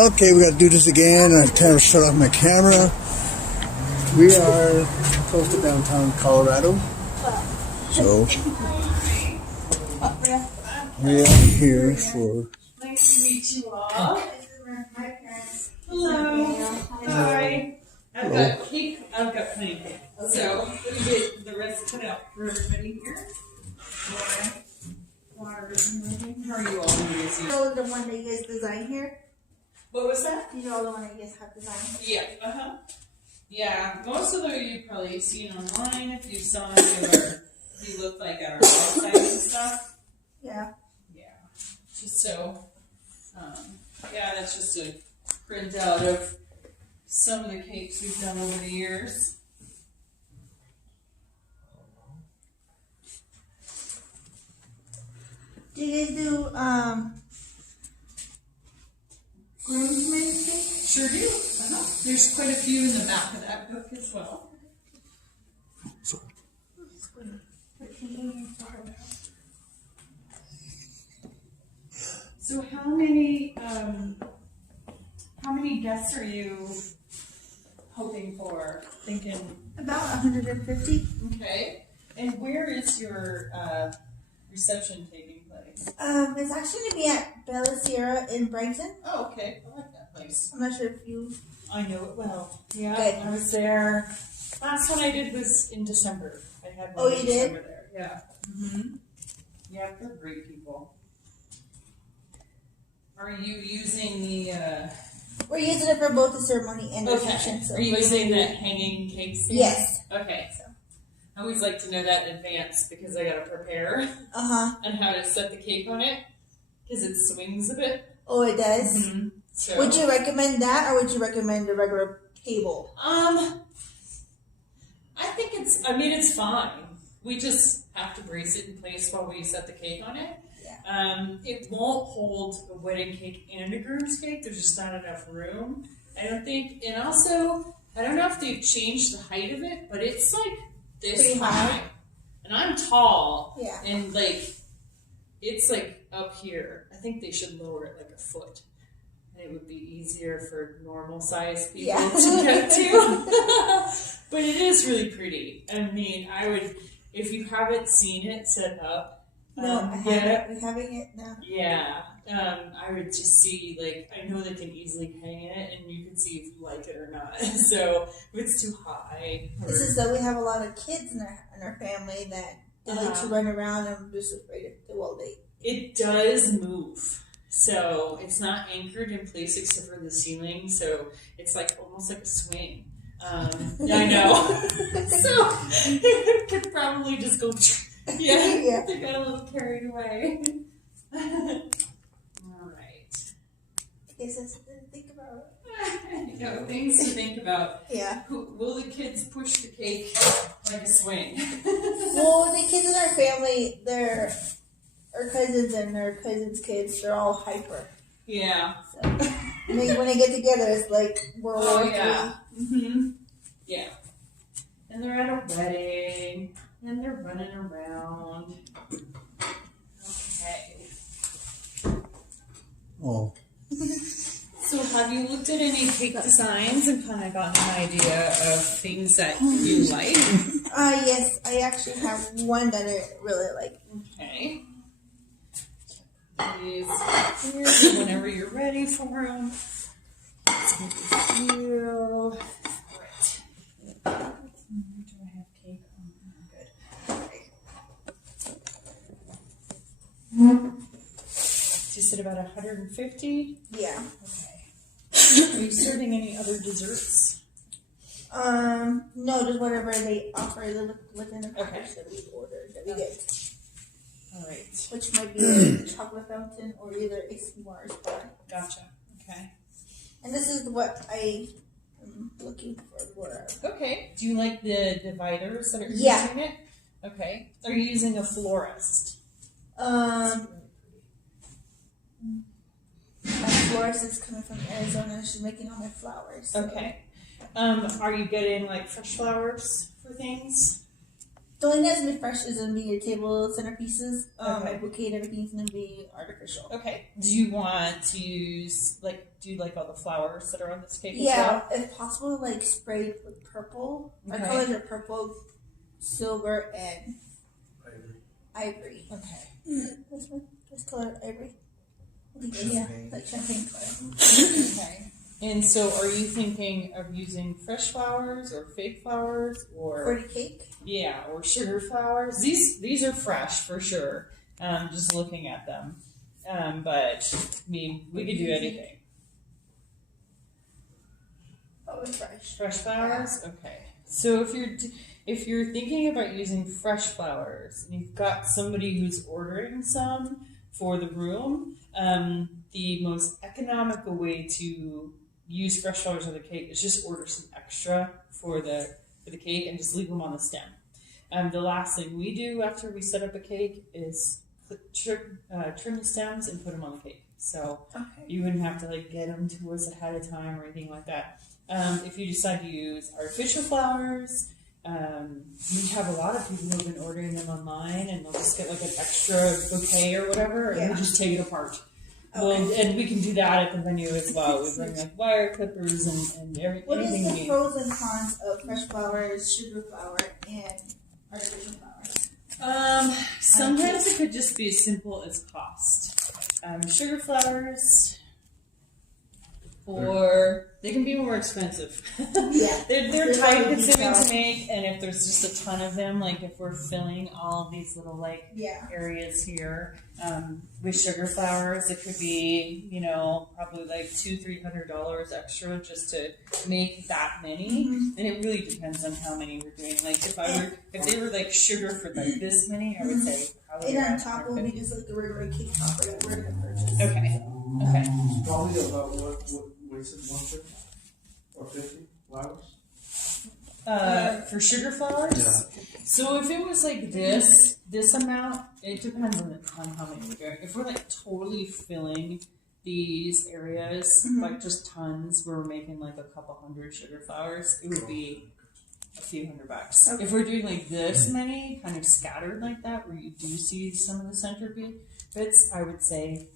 Okay, we got to do this again. I kind of shut off my camera. We are close to downtown Colorado. So, we are here for... Nice to meet you all. Hello. Hi. I've got cake. I've got plenty of cake. So, let me get the rest cut out for everybody here. Water. How are you all doing? So the one that you guys designed here? What was that? You know the one that you guys have designed? Yeah. Yeah, most of them you've probably seen online if you saw it or if you looked like at our website and stuff. Yeah. Yeah. Just so, yeah, that's just a printout of some of the cakes we've done over the years. Do you guys do groomsmen cake? Sure do. There's quite a few in the back of that book as well. So how many guests are you hoping for? Thinking About 150. okay. And where is your reception taking place? It's actually gonna be at Bella Sierra in Brighton. Oh, okay. I like that place. I'm not sure if you. I know it well. Yeah, Good. I was there. Last one I did was in December. I had one Oh, in you December did? there. Yeah. Mm-hmm. Yeah, they're great people. Are you using the? We're using it for both the ceremony and the reception. So Are you using the hanging cake stand? Yes. Okay. So I always like to know that in advance because I gotta prepare on how to set the cake on it because it swings a bit. Oh, it does. Mm-hmm. So, Would you recommend that, or would you recommend the regular table? I think it's fine. We just have to brace it in place while we set the cake on it. Yeah. It won't hold a wedding cake and a groom's cake. There's just not enough room, I don't think. And also, I don't know if they've changed the height of it, but it's like this Pretty high. high. And I'm tall. Yeah. And like, it's like up here. I think they should lower it like a foot. It would be easier for normal sized people to get to. But it is really pretty. I mean, I would, if you haven't seen it set up. No, I haven't. We're having it now. Yeah. I would just see, like, I know they can easily hang it and you can see if you like it or not. So if it's too high. This is that we have a lot of kids in our family that they like to run around and I'm just afraid of the well date. It does move. So it's not anchored in place except for the ceiling, so it's like almost like a swing. Yeah, I know. So it could probably just go. Yeah. They got a little carried away. All right. I guess that's something to think about. Things to think about. Yeah. Will the kids push the cake like a swing? Well, the kids in our family, they're our cousins and their cousins' kids, they're all hyper. Yeah. So when they get together, it's like World War III. Yeah. Mm-hmm. Yeah. And they're at a wedding, and they're running around. Okay. Oh. So have you looked at any cake designs and kind of gotten an idea of things that you like? Yes, I actually have one that I really like. Okay. These here, whenever you're ready for them. You. Right. Do I have cake? Good. Okay. So you said about 150? Yeah. Okay. Are you serving any other desserts? No, just whatever they offer within the package that we ordered, that we get. All right. Which might be a chocolate fountain or either a s'mores bar. Gotcha. Okay. And this is what I am looking for. Okay. Do you like the dividers that are using it? Okay. Are you using a florist? My florist is coming from Arizona. She's making all my flowers. So. Okay. Are you getting like fresh flowers for things? The only thing that's gonna be fresh is gonna be your table centerpieces. Okay. My bouquet and everything's gonna be artificial. Okay. Do you want to use do you like all the flowers that are on this cake as Yeah, well? if possible, like sprayed with purple. Our Okay. colors are purple, silver, and ivory. Okay. This color, ivory. Yeah, like champagne color. Okay. And so, are you thinking of using fresh flowers or fake flowers, or For the cake. yeah, or sugar flowers? These are fresh for sure. Just looking at them, but I mean, we could do anything. Oh, it's fresh. Fresh flowers? Okay. So if you're thinking about using fresh flowers and you've got somebody who's ordering some for the room, the most economical way to use fresh flowers on the cake is just order some extra for the cake and just leave them on the stem. The last thing we do after we set up a cake is trim the stems and put them on the cake. So you wouldn't have to like get them to us ahead of time or anything like that. If you decide to use artificial flowers, we have a lot of people who have been ordering them online, and they'll just get like an extra bouquet or whatever, and we just take it apart. Well, and we can do that at the venue as well. We bring like wire clippers and everything. What is the we need. pros and cons of fresh flowers, sugar flower, and artificial flowers? Sometimes it could just be as simple as cost. Sugar flowers, or they can be more expensive. Yeah. they're time consuming to make, and if there's just a ton of them, like if we're filling all of these little areas here with sugar flowers, it could be probably like $200-300 extra just to make that many, and it really depends on how many we're doing. Like if they were like sugar for like this many, I would say probably. And on top will be just like the regular cake topper that we're gonna purchase. Okay. Probably about what weighs it, 150 or 50 flowers? For sugar flowers? Yeah. So if it was like this amount, it depends on how many we're doing. If we're like totally filling these areas, like just tons, where we're making like a couple hundred sugar flowers, it would be a few $100. Okay. If we're doing like this many, kind of scattered like that, where you do see some of the center bits, I would say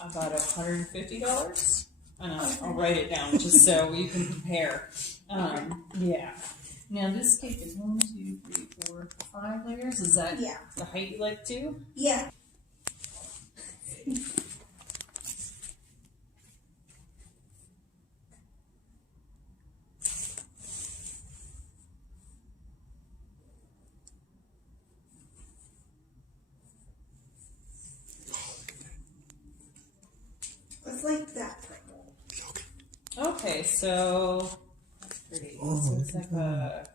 about $150. I'll write it down just so you can compare. Yeah. Now this cake is 1, 2, 3, 4, 5 layers. Is that the height you like too? Yeah. It's like that purple. Okay, so that's pretty. So it's like a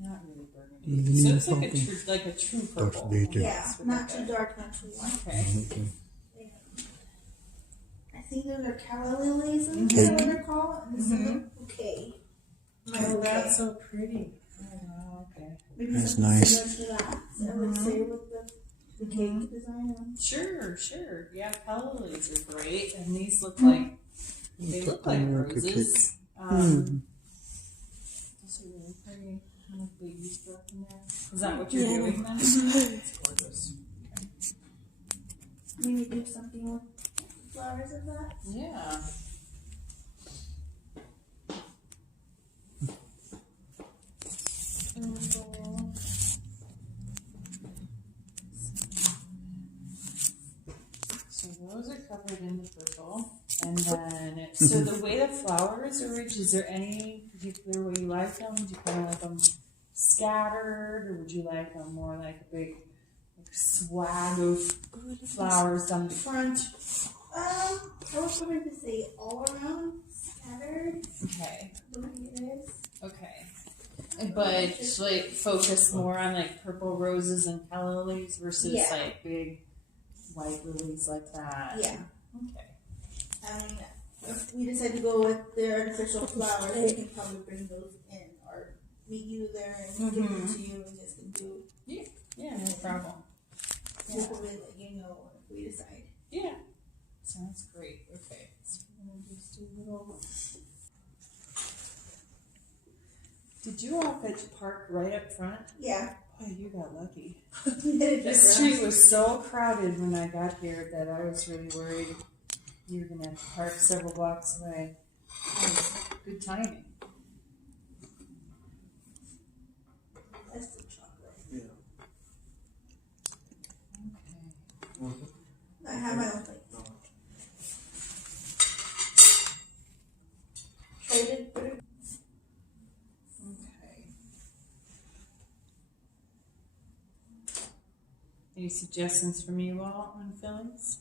not really burgundy. So it's like a true purple. Yeah, not too dark, not too light. Okay. I think those are calla lilies, is what they're called. And this is a bouquet. Oh, that's so pretty. Oh, okay. Maybe That's something nice. similar to that. So I would say with the cake design. Sure. Yeah, calla lilies are great, and these look like roses. Those are really pretty. Kind of baby stuff in there. Is that what you're doing then? It's gorgeous. Maybe do something with flowers of that. Yeah. So those are covered in the purple. And then, so the way the flowers are arranged, is there any particular way you like them? Do you kind of like them scattered, or would you like them more like a big swag of flowers down the front? I would probably say all around scattered. Okay. The way it is. Okay. But like focus more on like purple roses and calla lilies versus like big white lilies like that. Yeah. Okay. I mean, if we decide to go with the artificial flowers, we can probably bring those in or meet you there and give them to you and just do. Yeah, no problem. We'll probably let you know if we decide. Yeah. Sounds great. Okay. So we're gonna just do a little. Did you all get to park right up front? Yeah. Oh, you got lucky. This This street was so crowded when I got here that I was really worried you were going to have to park several blocks away. That was good timing. That's the chocolate. Yeah. Okay. I have my own plate. Traded for Okay. Any suggestions from you all on fillings?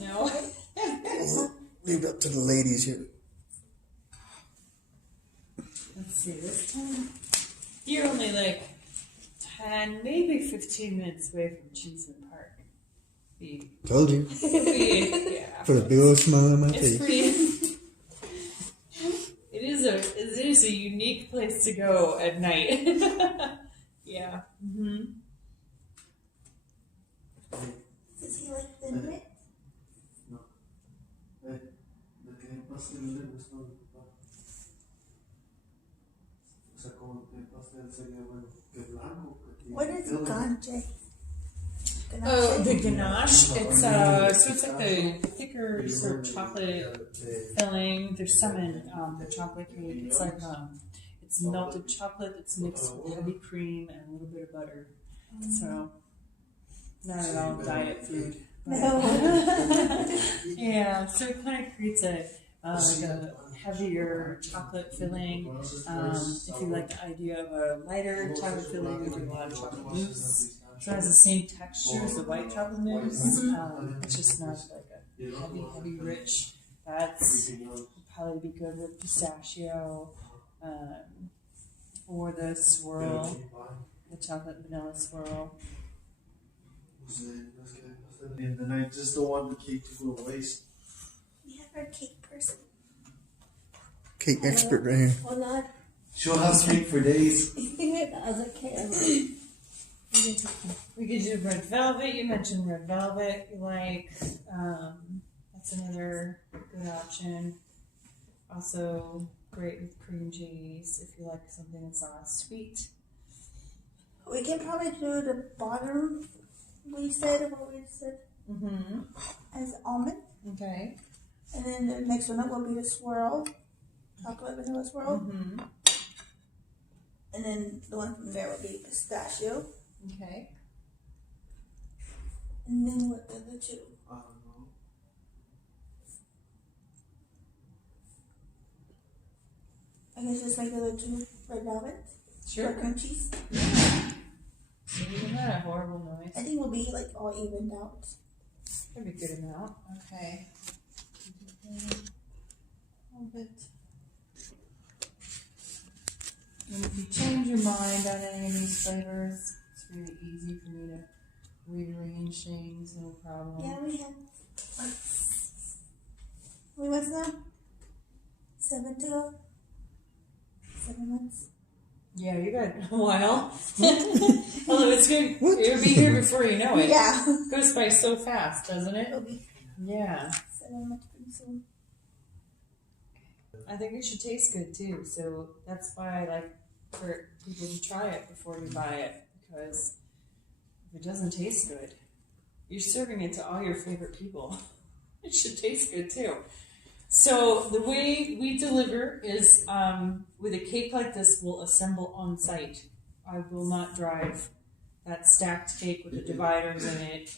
No? We'll leave it up to the ladies here. Let's see, this time you're only like 10, maybe 15 minutes away from Cheeseman Park. Told you. Yeah. Put a big old smile on my It's face. pretty. It is a unique place to go at night. Yeah. Mm-hmm. Does he like the mint? No. ¿De qué pastel le gusta a mi papá? O sea, como qué pastel sería bueno, que blanco, que tiene What is filling. ganche? Oh, the ganache. It's so it's like the thicker sort of chocolate filling. There's some in the chocolate cake. It's like it's melted chocolate that's mixed with heavy cream and a little bit of butter. So not at all diet food. No. Yeah, so it kind of creates a like a heavier chocolate filling. If you like the idea of a lighter chocolate filling, we do a lot of chocolate mousse. So it has the same texture as the white chocolate mousse. It's just not like a heavy, rich. That's would probably be good with pistachio, or the swirl, the chocolate vanilla swirl. And then I just don't want the cake to go to waste. We have our cake person. Cake expert right here. Hold on. She'll have cake for days. That was okay. We could do red velvet. You mentioned red velvet. You like that's another good option. Also great with cream cheese if you like something that's not sweet. We can probably do the bottom. We said what we said Mm-hmm. as almond, Okay. and then the next one up will be the swirl, chocolate vanilla swirl, Mm-hmm. and then the one from there will be pistachio, Okay. and then what are the two? I don't know. I guess just like the other two red velvet or Sure. cream cheese. So even that a horrible noise. I think we'll be like all evened out. That'd be a good amount. Okay. A little bit. And if you change your mind on any of these flavors, it's really easy for me to rearrange things, no problem. Yeah, we have. Wait, what's now? 7 to go? 7 months. Yeah, you got a while. Although it's good, it'll be here before you know it. Yeah. It goes by so fast, doesn't it? It'll be Yeah. 7 months pretty soon. I think it should taste good too. So that's why I like for people to try it before you buy it. Because if it doesn't taste good, you're serving it to all your favorite people. It should taste good too. So the way we deliver is with a cake like this, we'll assemble on site. I will not drive that stacked cake with the dividers in it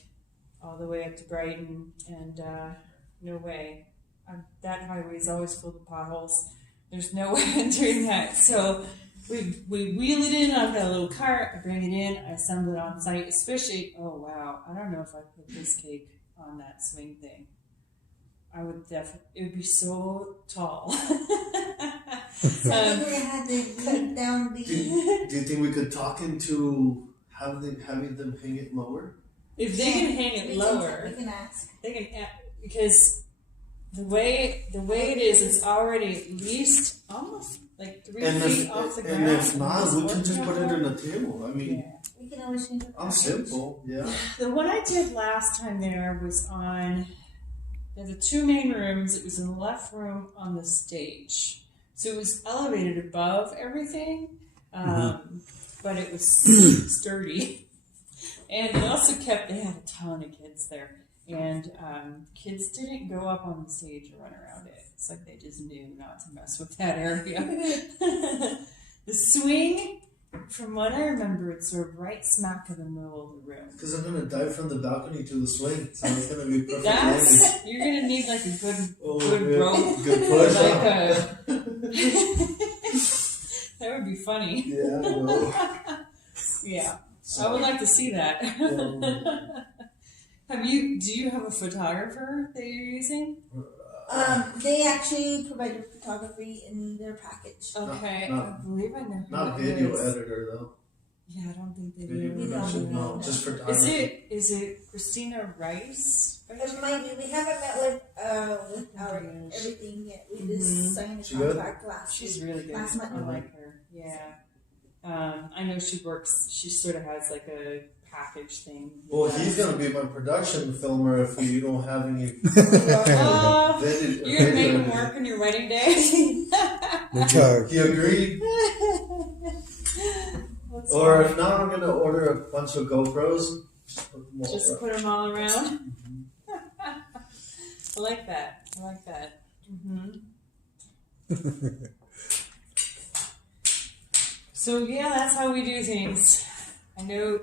all the way up to Brighton, and no way. That highway is always full of potholes. There's no way I'm doing that. So we wheel it in on a little cart, I bring it in, I assemble it on site, especially, oh wow, I don't know if I put this cake on that swing thing. I would definitely, it would be so tall. So we're gonna have to cut down the. Do you think we could talk into having them hang it lower? If they can hang it lower, We can ask. they can, because the way it is, it's already at least almost like 3 feet off the ground. And if not, we can just put it in a table. I mean, Yeah. We can always change the I'm package. simple, yeah. The one I did last time there was on, there's the 2 main rooms. It was in the left room on the stage. So it was elevated above everything, but it was sturdy. And they also they had a ton of kids there. And kids didn't go up on the stage or run around it. It's like they just knew not to mess with that area. The swing, from what I remember, it's sort of right smack in the middle of the room. Because I'm going to dive from the balcony to the swing, so it's going to be perfect. You're going to need like a good rope. Good push. That would be funny. Yeah, I know. Yeah. I would like to see that. Do you have a photographer that you're using? They actually provided photography in their package. Okay, Not- I believe I know. Who Not that video is. editor, though. Yeah, I don't think they Video do. production, no. Just photography. Is it Christina Rice? It might be. We haven't met with our everything yet. We just signed a She good? contract last. She's really good. Last month. I like her. Yeah. I know she works. She sort of has like a package thing. Well, he's going to be my production filmer if you don't have any. You're gonna make him work on your wedding day. He agreed. Or if not, I'm going to order a bunch of GoPros. Just put them all around. I like that. So yeah, that's how we do things. I know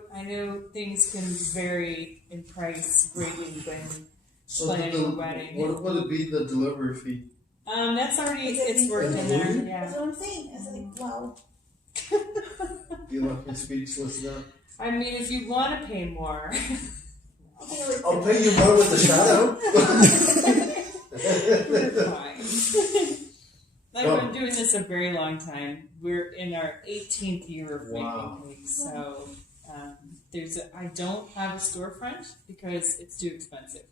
things can vary in price greatly when planning a wedding. What would it be, the delivery fee? That's already it's worked in there. Yeah. That's what I'm saying. I was like, wow. You left me speechless now. I mean, if you want to pay more, I'll pay you more with the shadow. you're fine. I've been doing this a very long time. We're in our 18th year of making cakes, so I don't have a storefront because it's too expensive.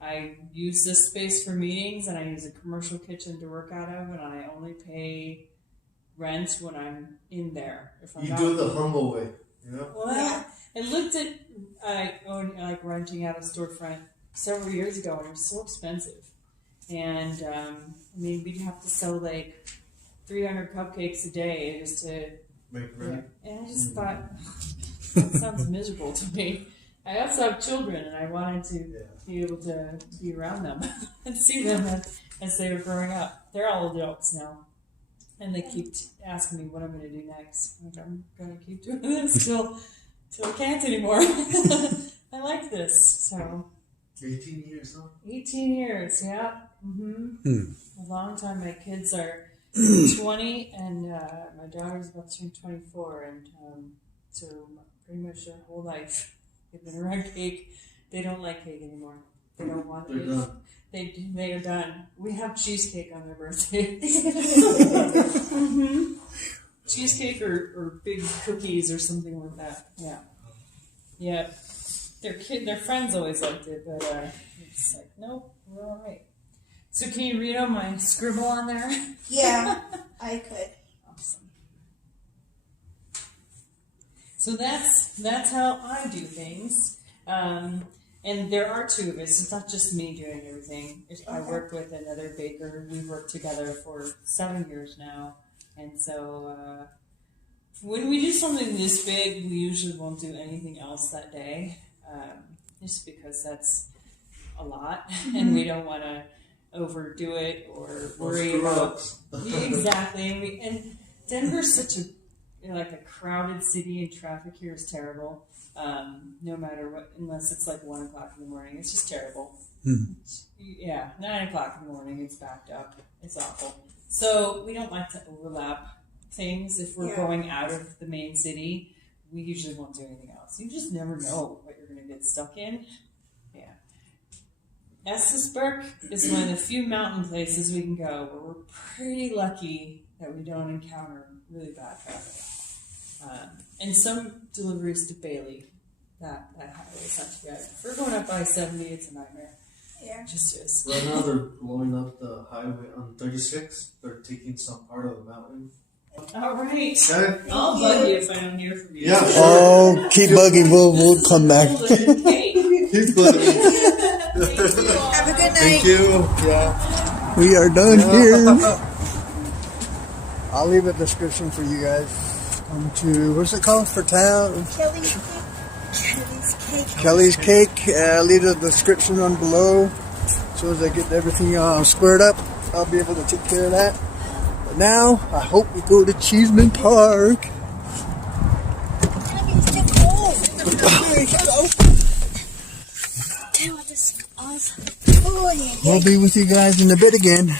I use this space for meetings, and I use a commercial kitchen to work out of, and I only pay rent when I'm in there. If I'm You not, do it the humble way, you know? well, I looked at renting out a storefront several years ago, and it was so expensive. And I mean, we'd have to sell like 300 cupcakes a day just to Make rent. And I just thought, that sounds miserable to me. I also have children, and I wanted to be able to be around them and see them as they were growing up. They're all adults now, and they keep asking me what I'm going to do next. I'm going to keep doing this till I can't anymore. I like this, so. 18 years, huh? 18 years, yeah. A long time. My kids are 20, and my daughter's about to turn 24, and so pretty much their whole life they've been around cake. They don't like cake anymore. They don't want They're cake. done. They are done. We have cheesecake on their birthday. Cheesecake or big cookies or something like that. Yeah. Yeah. Their friends always liked it, but it's like, nope, we're all right. So can you read on my scribble on there? Yeah, I could. Awesome. So that's how I do things. And there are two of us. It's not just me doing everything. I work with another baker. We've worked together for 7 years now. And so when we do something this big, we usually won't do anything else that day. Just because that's a lot. And we don't want to overdo it or worry about exactly. And Denver's such a crowded city, and traffic here is terrible. No matter what, unless it's like 1 o'clock in the morning, it's just terrible. Yeah, 9 o'clock in the morning, it's backed up. It's awful. So we don't like to overlap things. If we're going out of the main city, we usually won't do anything else. You just never know what you're going to get stuck in. Yeah. Estes-Burke is one of the few mountain places we can go where we're pretty lucky that we don't encounter really bad traffic. And some deliveries to Bailey, that highway is not too bad. If we're going up I-70, it's a nightmare. Yeah. It just is. Right now they're blowing up the highway on 36. They're taking some part of the mountain. All right. Okay. I'll bug you if I don't hear from you. Yeah. Oh, keep bugging. We'll come back. Keep bugging. Have a good night. Thank you. Yeah. We are done here. I'll leave a description for you guys. Come to, what's it called for town? Kelly's Cake. Kelly's Cake. Leave a description on below. As soon as I get everything squared up, I'll be able to take care of that. But now, I hope we go to Cheeseman Park. It's too cold. Damn, this is awesome. Oh, yeah. We'll be with you guys in a bit again.